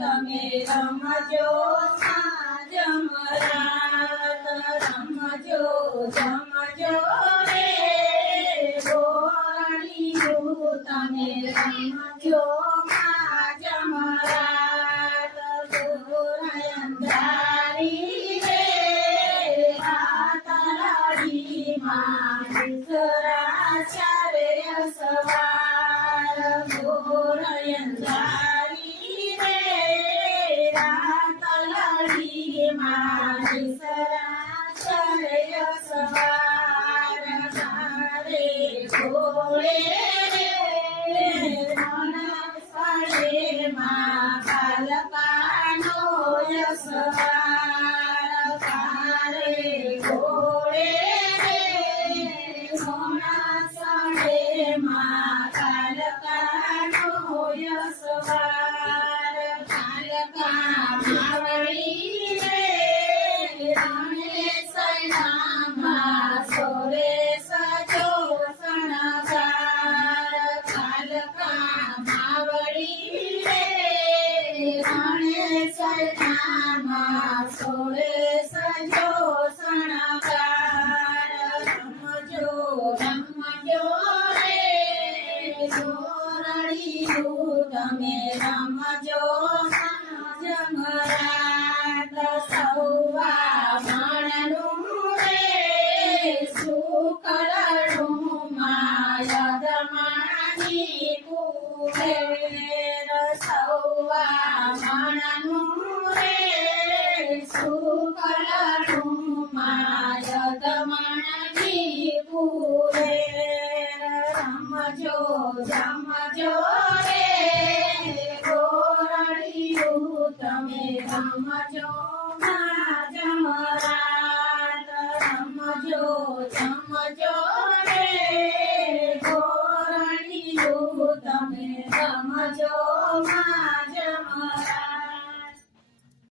તમે રમજો જમરાત રમજો જમજો રે ગોરણીયું તમે રમજો જમરાત ગોરયંધારી રે આતરાડી માં ચારે સવાર ગોરયંધારી તમે રમજો જમરાત સૌવા મણનું રે શુકળનું માયદમાની કુબેર સૌવા મણનું રે શુકળનું માયદમાની કુબેર રમજો જમજો તમે રમજો